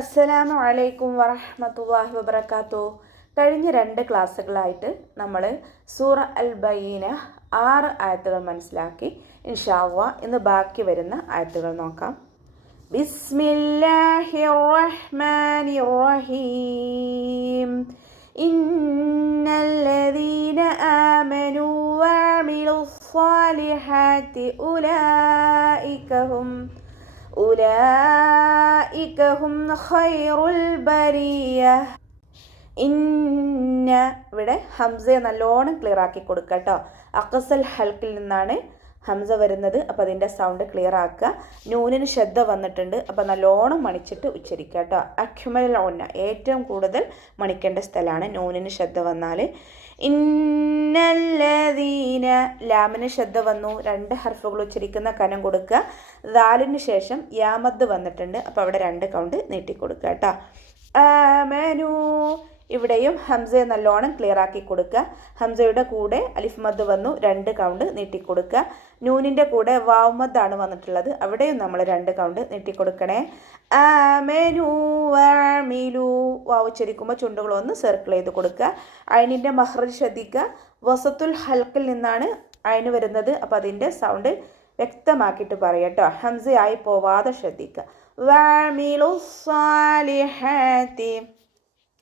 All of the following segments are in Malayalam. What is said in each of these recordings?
അസ്സലാമു അലൈക്കും വറഹ്മത്തുള്ളാഹി വബറകാതുഹു. കഴിഞ്ഞ 2 ക്ലാസ്സുകളായിട്ട് നമ്മൾ സൂറ അൽ ബയ്യിന 6 ആയത്തുകൾ മനസ്സിലാക്കി. ഇൻഷാ അല്ലാഹ് ഇന്ന് ബാക്കി വരുന്ന ആയത്തുകൾ നോക്കാം. ബിസ്മില്ലാഹിർ റഹ്മാനിർ റഹീം. ഇന്നല്ലദീന ആമനൂ വഅമിലുസ് സ്വാലിഹാത്തി ഉലൈക ഹും ഖൈറുൽ ബരിയ. ഇന്ന ഇവിടെ ഹംസയെ നല്ലോണം ക്ലിയർ ആക്കി കൊടുക്കുക കേട്ടോ. അഖസൽ ഹൽക്കിൽ നിന്നാണ് ഹംസ വരുന്നത്, അപ്പോൾ അതിൻ്റെ സൗണ്ട് ക്ലിയർ ആക്കുക. നൂനിന് ശ്രദ്ധ വന്നിട്ടുണ്ട്, അപ്പോൾ നല്ലോണം മണിച്ചിട്ട് ഉച്ചരിക്കുക കേട്ടോ. അഖ്മൽ ഒന്ന ഏറ്റവും കൂടുതൽ മണിക്കേണ്ട സ്ഥലമാണ് നൂനിന് ശ്രദ്ധ വന്നാൽ. ഇന്നല്ലദീന ലാമിന് ശ്രദ്ധ വന്നു, 2 ഹർഫുകൾ ഉച്ചരിക്കുന്ന കനം കൊടുക്കുക. ദാലിന് ശേഷം യാമദ് വന്നിട്ടുണ്ട്, അപ്പോൾ അവിടെ 2 കൗണ്ട് നീട്ടിക്കൊടുക്കുക കേട്ടോ. ആമനു ഇവിടെയും ഹംസയെ നല്ലോണം ക്ലിയർ ആക്കി കൊടുക്കുക. ഹംസയുടെ കൂടെ അലിഫ് മദ് വന്നു, 2 കൗണ്ട് നീട്ടിക്കൊടുക്കുക. നൂനിൻ്റെ കൂടെ വാവ് മദ്ദാണ് വന്നിട്ടുള്ളത്, അവിടെയും നമ്മൾ 2 കൗണ്ട് നീട്ടിക്കൊടുക്കണേ. ആമനു വഅമിലു വാവ് ഉച്ചരിക്കുമ്പോൾ ചുണ്ടുകളൊന്ന് സർക്കിൾ ചെയ്ത് കൊടുക്കുക. ഐനിൻ്റെ മഖ്റജ് ശ്രദ്ധിക്കുക. വസത്തുൽ ഹൽക്കിൽ നിന്നാണ് ഐന് വരുന്നത്, അപ്പോൾ അതിൻ്റെ സൗണ്ട് വ്യക്തമാക്കിയിട്ട് പറയുക കേട്ടോ. ഹംസയായി പോവാതെ ശ്രദ്ധിക്കുക. വഅമിലുസ് സ്വാലിഹാത്തി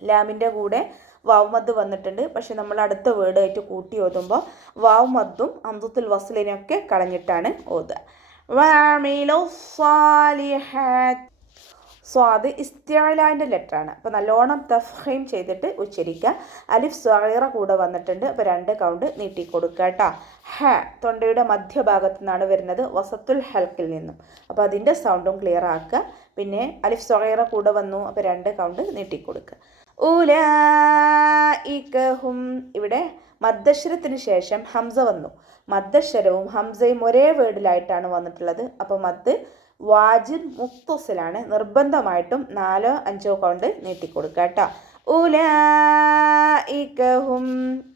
ലാമിൻ്റെ കൂടെ വാവ് മദ് വന്നിട്ടുണ്ട്, പക്ഷെ നമ്മൾ അടുത്ത വേർഡായിട്ട് കൂട്ടി ഓതുമ്പോൾ വാവ് മദ്ദും ഹംസത്തുൽ വസ്ലിനെയൊക്കെ കളഞ്ഞിട്ടാണ് ഓതുക. വഅമിലുസ് സ്വാലിഹാത്ത് സ്വാദ് ഇസ്തിഅലാൻ്റെ ലെറ്ററാണ്, അപ്പോൾ നല്ലോണം തഫ്ഹീം ചെയ്തിട്ട് ഉച്ചരിക്കുക. അലിഫ് സ്വഗീറ കൂടെ വന്നിട്ടുണ്ട്, അപ്പോൾ 2 കൗണ്ട് നീട്ടിക്കൊടുക്കുക കേട്ടോ. ഹ തൊണ്ടയുടെ മധ്യഭാഗത്തു നിന്നാണ് വരുന്നത്, വസത്തുൽ ഹൽക്കിൽ നിന്നും, അപ്പോൾ അതിൻ്റെ സൗണ്ടും ക്ലിയർ ആക്കുക. പിന്നെ അലിഫ് സ്വഗീറ കൂടെ വന്നു, അപ്പോൾ 2 കൗണ്ട് നീട്ടിക്കൊടുക്കുക. ഉലൈക ഹും ഇവിടെ മദ്ദശ്വരത്തിന് ശേഷം ഹംസ വന്നു. മദ്ദശ്വരവും ഹംസയും ഒരേ വേർഡിലായിട്ടാണ് വന്നിട്ടുള്ളത്, അപ്പോൾ മദ് വാജിബ് മുഖ്തസിലാണ്, നിർബന്ധമായിട്ടും 4-5 കൗണ്ട് നീട്ടിക്കൊടുക്കുക കേട്ടോ. ഉലൈക ഹും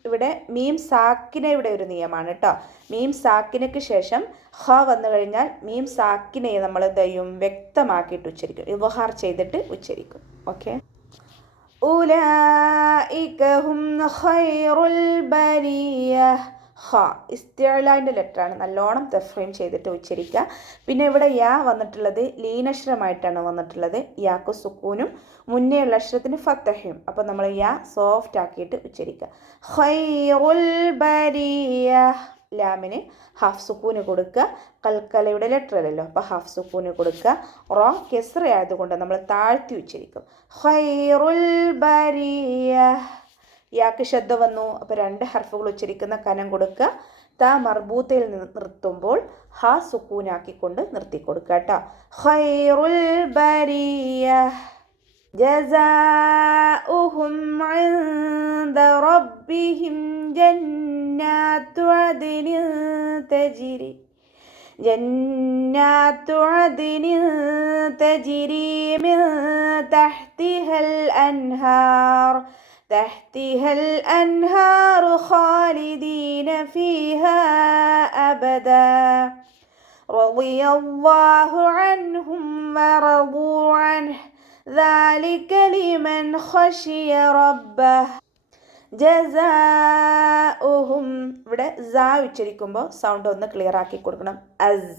ഇവിടെ മീം സാക്കിനയുടെ ഒരു നിയമമാണ് കേട്ടോ. മീം സാക്കിനയ്ക്ക് ശേഷം ഹ വന്നു കഴിഞ്ഞാൽ മീം സാക്കിനയെ നമ്മൾ എന്ത് ചെയ്യും, വ്യക്തമാക്കിയിട്ട് ഉച്ചരിക്കും, ഇദ്ഹാർ ചെയ്തിട്ട് ഉച്ചരിക്കും. ഓക്കെ. ഉലൈക ഹും ഖൈറുൽ ബരിയ. ഹ ഇസ്തിഅലാൻ്റെ ലെറ്ററാണ്, നല്ലോണം തഫ്ഹീം ചെയ്തിട്ട് ഉച്ചരിക്കുക. പിന്നെ ഇവിടെ യാ വന്നിട്ടുള്ളത് ലീനശ്രമായിട്ടാണ് വന്നിട്ടുള്ളത്, യാക്ക് സുക്കൂനും മുന്നേയുള്ള അക്ഷരത്തിന് ഫത്തഹയും, അപ്പോൾ നമ്മൾ യാ സോഫ്റ്റ് ആക്കിയിട്ട് ഉച്ചരിക്കുക. ഖൈറുൽ ബരിയ ലാമിന് ഹാഫ് സുക്കൂന് കൊടുക്കുക. കൽക്കലയുടെ ലെറ്റർ അല്ലല്ലോ, അപ്പോൾ ഹാഫ് സുക്കൂന് കൊടുക്കുക. റോ കെസ്റ ആയതുകൊണ്ട് നമ്മൾ താഴ്ത്തി ഉച്ചരിക്കും. ഖൈറുൽ ബരിയ യാക്ക് ശ്രദ്ധ വന്നു, അപ്പോൾ 2 ഹർഫുകൾ ഉച്ചരിക്കുന്ന കനം കൊടുക്കുക. ത മർബൂത്തയിൽ നിർത്തുമ്പോൾ ഹ സുക്കൂനാക്കിക്കൊണ്ട് നിർത്തി കൊടുക്കുക കേട്ടോ. ഖൈറുൽ ബരിയ ജസാഉഹും ഇൻദ റബ്ബിഹിം ജന്നാത്തു അദ്നിൻ തജ്രി മിൻ തഹ്തിഹൽ അൻഹാർ خالدين فيها أبدا رضي الله عنهم ورضوا عنه ذلك لمن خشي ربه. ജസാഉഹും ഇവിടെ സ ഉച്ചരിക്കുമ്പോൾ സൗണ്ട് ഒന്ന് ക്ലിയർ ആക്കി കൊടുക്കണം. അസ്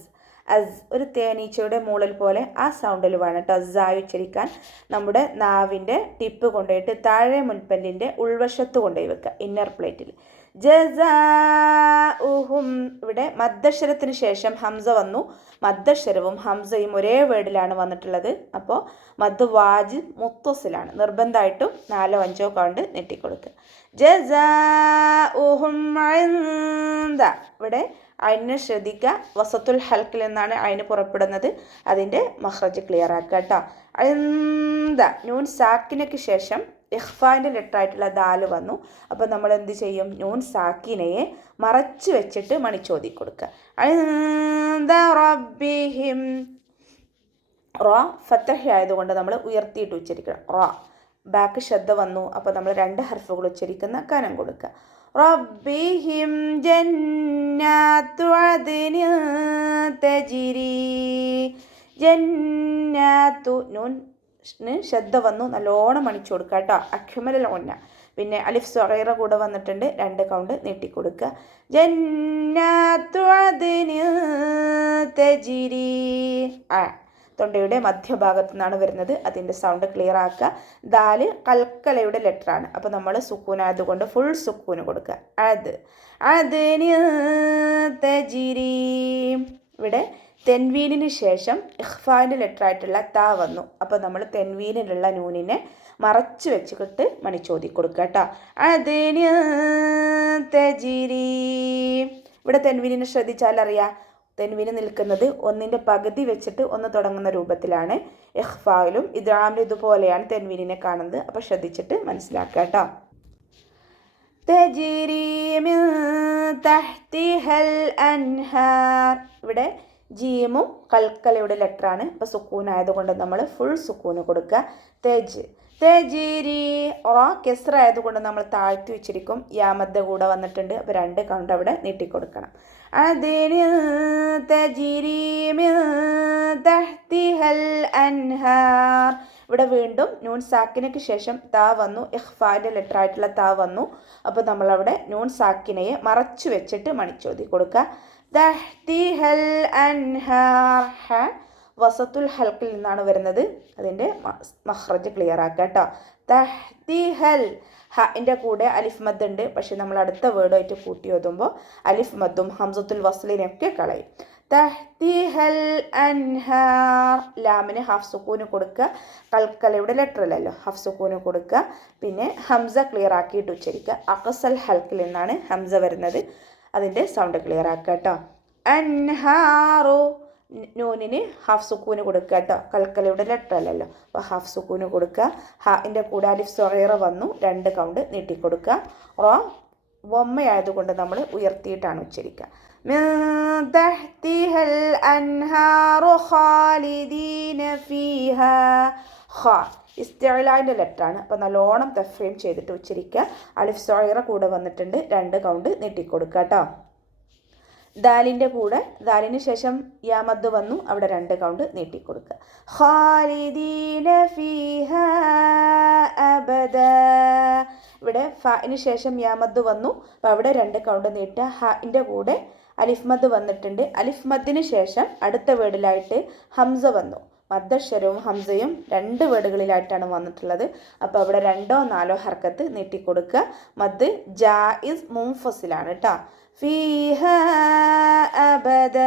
ഒരു തേനീച്ചയുടെ മൂളൽ പോലെ ആ സൗണ്ടിൽ വേണം കേട്ടോ സ ഉച്ചരിക്കാൻ. നമ്മുടെ നാവിൻ്റെ ടിപ്പ് കൊണ്ടുപോയിട്ട് താഴെ മുൻപല്ലിൻ്റെ ഉൾവശത്ത് കൊണ്ടുപോയി വെക്കുക, ഇന്നർ പ്ലേറ്റിൽ. ജസാഉഹും ഇവിടെ മദ്ദശ്വരത്തിന് ശേഷം ഹംസ വന്നു. മദ്ദശ്വരവും ഹംസയും ഒരേ വേർഡിലാണ് വന്നിട്ടുള്ളത്, അപ്പോൾ മദ് വാജിബ് മുത്തസിലാണ്, നിർബന്ധമായിട്ടും 4-5 കൗണ്ട് നീട്ടിക്കൊടുക്കുക. ജസാഉഹും ഇൻദ ഇവിടെ ഐനെ ശ്രദ്ധിക്കുക. വസത്തുൽ ഹൽക്കിൽ നിന്നാണ് ഐന് പുറപ്പെടുന്നത്, അതിൻ്റെ മഖ്റജ് ക്ലിയർ ആക്കുക കേട്ടോ. ഇൻദ നൂൻ സാക്കിനയ്ക്ക് ശേഷം ഇഖ്ഫാൻ്റെ ലെറ്ററായിട്ടുള്ള ദാല് വന്നു, അപ്പോൾ നമ്മൾ എന്ത് ചെയ്യും, നൂൻ സാക്കിനയെ മറച്ച് വെച്ചിട്ട് മണിച്ചോതി കൊടുക്കുക. ഇൻദ റബ്ബിഹിം റോ ഫത്തഹ ആയതുകൊണ്ട് നമ്മൾ ഉയർത്തിയിട്ട് ഉച്ചരിക്കണം. റോ ബാക്ക് ശ്രദ്ധ വന്നു, അപ്പോൾ നമ്മൾ 2 ഹർഫുകൾ ഉച്ചരിക്കുന്ന കനം കൊടുക്കുക. റബ്ബിഹിം ജന്നാത്തു അദ്നിൻ തജ്രി ജന്നാത്തു നൂൻ ശബ്ദ വന്നു, നല്ലോണം മണിച്ചു കൊടുക്കുക കേട്ടോ. അക്മലൽ ഉന്ന. പിന്നെ അലിഫ് സ്വഗൈറ കൂടെ വന്നിട്ടുണ്ട്, 2 കൗണ്ട് നീട്ടിക്കൊടുക്കുക. ജന്നാത്തു അദ്നിൻ തജ്രി. തൊണ്ടയുടെ മധ്യഭാഗത്തു നിന്നാണ് വരുന്നത്, അതിൻ്റെ സൗണ്ട് ക്ലിയർ ആക്കുക. ദാല് കൽക്കലയുടെ ലെറ്ററാണ്, അപ്പോൾ നമ്മൾ സുക്കൂനായതുകൊണ്ട് ഫുൾ സുക്കൂന് കൊടുക്കുക. അദ്നിൻ തജ്രി. ഇവിടെ തെൻവീനിന് ശേഷം ഇഖ്ഫാൻ്റെ ലെറ്ററായിട്ടുള്ള താ വന്നു, അപ്പോൾ നമ്മൾ തെൻവീനിലുള്ള നൂനിനെ മറച്ചു വെച്ചിട്ട് മണിച്ചോതി കൊടുക്കുക കേട്ടോ. അദ്നിൻ തജ്രി. ഇവിടെ തെൻവീനിനെ ശ്രദ്ധിച്ചാലറിയാം, തെൻവീന് നിൽക്കുന്നത് ഒന്നിൻ്റെ പകുതി വെച്ചിട്ട് ഒന്ന് തുടങ്ങുന്ന രൂപത്തിലാണ്. ഇഖ്ഫായിലും ഇദ്ഗാമിലും ഇതുപോലെയാണ് തെൻവീനിനെ കാണുന്നത്, അപ്പോൾ ശ്രദ്ധിച്ചിട്ട് മനസ്സിലാക്കുക കേട്ടോ. തജ്രി മിൻ തഹ്തിഹൽ അൻഹാർ. ഇവിടെ ജീമും കൽക്കലയുടെ ലെറ്ററാണ്, അപ്പോൾ സുക്കൂനായതുകൊണ്ട് നമ്മൾ ഫുൾ സുക്കൂന് കൊടുക്കുക. തജ്രി. കെസ്ര ആയതുകൊണ്ട് നമ്മൾ താഴ്ത്തി വെച്ചിരിക്കും. യാമദ്ദ കൂടെ വന്നിട്ടുണ്ട്, അപ്പോൾ 2 കൗണ്ട് അവിടെ നീട്ടിക്കൊടുക്കണം. അദ്നിൻ തജ്രി മിൻ തഹ്തിഹൽ അൻഹാർ. ഇവിടെ വീണ്ടും നൂൻ സാക്കിനയ്ക്ക് ശേഷം താ വന്നു, ഇഖ്ഫാൻ്റെ ലെറ്ററായിട്ടുള്ള താ വന്നു, അപ്പോൾ നമ്മളവിടെ നൂൻ സാക്കിനയെ മറച്ചു വെച്ചിട്ട് മണിച്ചോതി കൊടുക്കുക. തഹ്തിഹൽ അൻഹാർ. വസത്തുൽ ഹൽക്കിൽ നിന്നാണ് വരുന്നത്, അതിൻ്റെ മഖ്റജ് ക്ലിയർ ആക്കുക കേട്ടോ. തഹ്തിഹൽ. ഹിൻ്റെ കൂടെ അലിഫ് മദ് ഉണ്ട്, പക്ഷെ നമ്മൾ അടുത്ത വേർഡായിട്ട് കൂട്ടി ഓതുമ്പോൾ അലിഫ് മദ്ദും ഹംസത്തുൽ വസ്ലിനൊക്കെ കളയും. തഹ്തിഹൽ അൻഹാർ. ലാമിന് ഹാഫ് സുക്കൂന് കൊടുക്കുക, കൽക്കലയുടെ ലെറ്റർ അല്ലല്ലോ, ഹാഫ് സുക്കൂന് കൊടുക്കുക. പിന്നെ ഹംസ ക്ലിയർ ആക്കിയിട്ട് ഉച്ചരിക്കുക. അഖ്സൽ ഹൽക്കിൽ നിന്നാണ് ഹംസ വരുന്നത്, അതിൻ്റെ സൗണ്ട് ക്ലിയർ ആക്കുക കേട്ടോ. അൻഹാറു. നൂനിന് ഹാഫ് സുക്കൂന് കൊടുക്കുക കേട്ടോ, കൽക്കലയുടെ ലെറ്റർ അല്ലല്ലോ, അപ്പോൾ ഹാഫ് സുക്കൂന് കൊടുക്കുക. ഹിൻ്റെ കൂടെ അലിഫ് സ്വഗൈറ വന്നു, 2 കൗണ്ട് നീട്ടിക്കൊടുക്കുക. വമ്മയായതുകൊണ്ട് നമ്മൾ ഉയർത്തിയിട്ടാണ് ഉച്ചരിക്കുക. മിൻ തഹ്തിഹൽ അൻഹാറു ഖാലിദീന ഫീഹാ. ഇസ്തിഅലാൻ്റെ ലെറ്ററാണ്, അപ്പോൾ നല്ലോണം തഫ്രീം ചെയ്തിട്ട് ഉച്ചരിക്കുക. അലിഫ് സ്വഗൈറ കൂടെ വന്നിട്ടുണ്ട്, 2 കൗണ്ട് നീട്ടിക്കൊടുക്കുക കേട്ടോ. ദാലിൻ്റെ കൂടെ ദാലിന് ശേഷം യാമദ് വന്നു, അവിടെ 2 കൗണ്ട് നീട്ടിക്കൊടുക്കുക. ഖാലിദീന ഫീഹാ അബദ. ഇവിടെ ഫാഇന് ശേഷം യാമദ് വന്നു, അപ്പോൾ അവിടെ 2 കൗണ്ട് നീട്ടുക. ഹിൻ്റെ കൂടെ അലിഫ് മദ് വന്നിട്ടുണ്ട്, അലിഫ് മദ്ദിന് ശേഷം അടുത്ത വേർഡിലായിട്ട് ഹംസ വന്നു. മദ്ദക്ഷരവും ഹംസയും 2 വേർഡുകളിലായിട്ടാണ് വന്നിട്ടുള്ളത്, അപ്പോൾ അവിടെ 2ഓ 4ഓ ഹർക്കത്ത് നീട്ടിക്കൊടുക്കുക. മദ് ജായിസ് മുൻഫസിലാണ് കേട്ടോ. ഫീഹാ അബദ.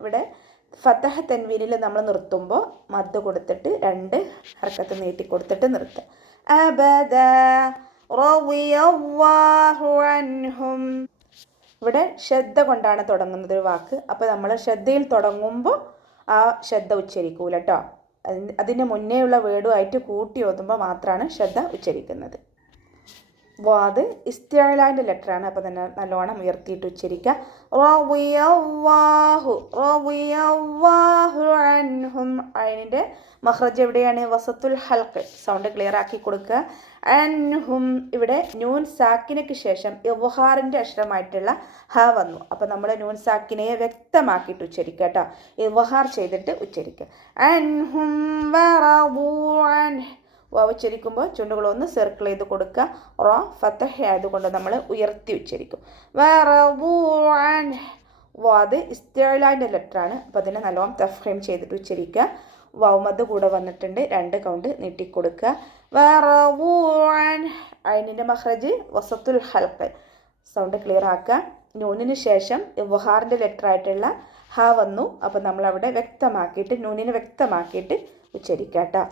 ഇവിടെ ഫതഹ തൻവീനിൽ നമ്മൾ നിർത്തുമ്പോൾ മദ് കൊടുത്തിട്ട് 2 ഹർക്കത്ത് നീട്ടിക്കൊടുത്തിട്ട് നിർത്തുക. അബദ റളിയല്ലാഹു അൻഹും. ഇവിടെ ശ്രദ്ധ കൊണ്ടാണ് തുടങ്ങുന്നത് ഒരു വാക്ക്, അപ്പോൾ നമ്മൾ ശ്രദ്ധയിൽ തുടങ്ങുമ്പോൾ ആ ശ്രദ്ധ ഉച്ചരിക്കൂല കേട്ടോ. അതിന് മുന്നേ ഉള്ള വേർഡുമായിട്ട് കൂട്ടി ഓതുമ്പോൾ മാത്രമാണ് ശ്രദ്ധ ഉച്ചരിക്കുന്നത്. വാദ് ഇസ്തിഅലാൻ്റെ ലെറ്ററാണ്, അപ്പോൾ തന്നെ നല്ലോണം ഉയർത്തിയിട്ട് ഉച്ചരിക്കുക. റളിയല്ലാഹു റളിയല്ലാഹു അൻഹും. അതിൻ്റെ മഖ്റജ് എവിടെയാണ്? വസത്തുൽ ഹൽക്ക്. സൗണ്ട് ക്ലിയർ ആക്കി കൊടുക്കുക. അൻഹും. ഇവിടെ നൂൻ സാക്കിനയ്ക്ക് ശേഷം ഇദ്ഹാറിൻ്റെ അക്ഷരമായിട്ടുള്ള ഹ വന്നു, അപ്പോൾ നമ്മൾ നൂൻ സാക്കിനയെ വ്യക്തമാക്കിയിട്ട് ഉച്ചരിക്കുക കേട്ടോ. ഇദ്ഹാർ ചെയ്തിട്ട് ഉച്ചരിക്കുക. അൻഹും വറദൂ അൻഹു. ഉച്ചരിക്കുമ്പോൾ ചുണ്ടുകളൊന്ന് സർക്കിൾ ചെയ്ത് കൊടുക്കുക. ഫതഹ ആയതുകൊണ്ട് നമ്മൾ ഉയർത്തി ഉച്ചരിക്കും. വറദൂ അൻഹു. വാദ് ഇസ്തിഅലാൻ്റെ ലെറ്ററാണ്, അപ്പോൾ അതിനെ നല്ലോണം തഫ്ഹീം ചെയ്തിട്ട് ഉച്ചരിക്കുക. വൗമദ് കൂടെ വന്നിട്ടുണ്ട്, 2 കൗണ്ട് നീട്ടിക്കൊടുക്കുക. വറദൂ അൻഹു. അതിൻ്റെ മഖ്റജ് വസത്തുൽ ഹൽക്ക്. സൗണ്ട് ക്ലിയർ ആക്കുക. നൂനിന് ശേഷം ഇദ്ഹാറിൻ്റെ ലെറ്ററായിട്ടുള്ള ഹ വന്നു, അപ്പോൾ നമ്മളവിടെ വ്യക്തമാക്കിയിട്ട് നൂനിനെ വ്യക്തമാക്കിയിട്ട് ഉച്ചരിക്കുക കേട്ടോ.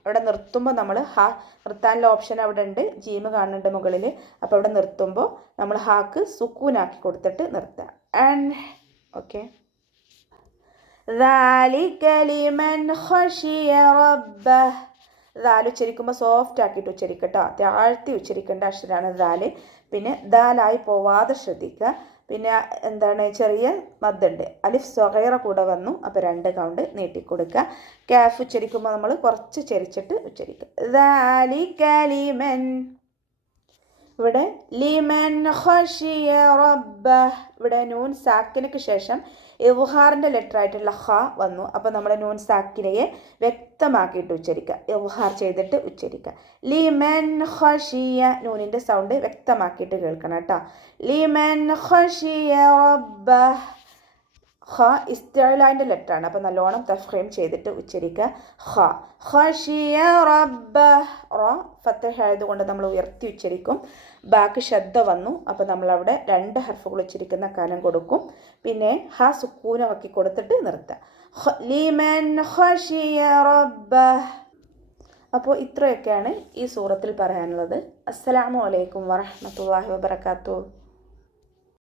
ഇവിടെ നിർത്തുമ്പോൾ നമ്മൾ ഹ നിർത്താനുള്ള ഓപ്ഷൻ അവിടെ ഉണ്ട്, ജീമ് കാണുന്നുണ്ട് മുകളിൽ, അപ്പോൾ അവിടെ നിർത്തുമ്പോൾ നമ്മൾ ഹാക്ക് സുക്കൂനാക്കി കൊടുത്തിട്ട് നിർത്തുക. ഓക്കെ. ذَلِكَ لِمَنْ خَشِيَ رَبَّهُ. ദാൽ ഉച്ചരിക്കുമ്പോൾ സോഫ്റ്റ് ആക്കിയിട്ട് ഉച്ചരിക്കട്ടോ, താഴ്ത്തി ഉച്ചരിക്കേണ്ട അക്ഷരമാണ് ദാല്. പിന്നെ ദാലായി പോവാതെ ശ്രദ്ധിക്കുക. പിന്നെ എന്താണ്, ചെറിയ മദ്ദുണ്ട്, അലിഫ് സ്വഗൈറ കൂടെ വന്നു, അപ്പോൾ 2 കൗണ്ട് നീട്ടിക്കൊടുക്കുക. കാഫ് ഉച്ചരിക്കുമ്പോൾ നമ്മൾ കുറച്ച് ചെരിച്ചിട്ട് ഉച്ചരിക്കുക. ذَلِكَ لِمَنْ. ഇവിടെ ലിമൻ ഖശിയ റബ്ബഹ്. ഇവിടെ നൂൻ സാക്കിനക്ക് ശേഷം ഇവ്ഹാറിൻ്റെ ലെറ്റർ ആയിട്ടുള്ള ഹ വന്നു. അപ്പോൾ നമ്മുടെ നൂൻ സാക്കിനയെ വ്യക്തമാക്കിയിട്ട് ഉച്ചരിക്കുക, ഇവ്ഹാർ ചെയ്തിട്ട് ഉച്ചരിക്കുക. ലിമൻ ഖശിയ, നൂനിൻ്റെ സൗണ്ട് വ്യക്തമാക്കിയിട്ട് കേൾക്കണം കേട്ടോ. ലിമൻ ഖശിയ റബ്ബഹ്. ഖ ഇസ്തിഅലാൻ്റെ ലെറ്ററാണ്, അപ്പോൾ നല്ലോണം തഫ്ഖീം ചെയ്തിട്ട് ഉച്ചരിക്കുക. ഖ ഖശിയ റബ്ബഹ്. റ ഫത്തഹ ആയതുകൊണ്ട് നമ്മൾ ഉയർത്തി ഉച്ചരിക്കും. ബാക്കി ശബ്ദ വന്നു, അപ്പോൾ നമ്മളവിടെ 2 ഹർഫുകൾ ഉച്ചരിക്കുന്ന കനം കൊടുക്കും. പിന്നെ ഹ സുക്കൂനമാക്കി കൊടുത്തിട്ട് നിർത്തുക. ലിമൻ ഖശിയ റബ്ബഹ്. അപ്പോൾ ഇത്രയൊക്കെയാണ് ഈ സൂറത്തിൽ പറയാനുള്ളത്. അസ്സലാമു അലൈക്കും വറഹ്മത്തുള്ളാഹി വബറകാതുഹു.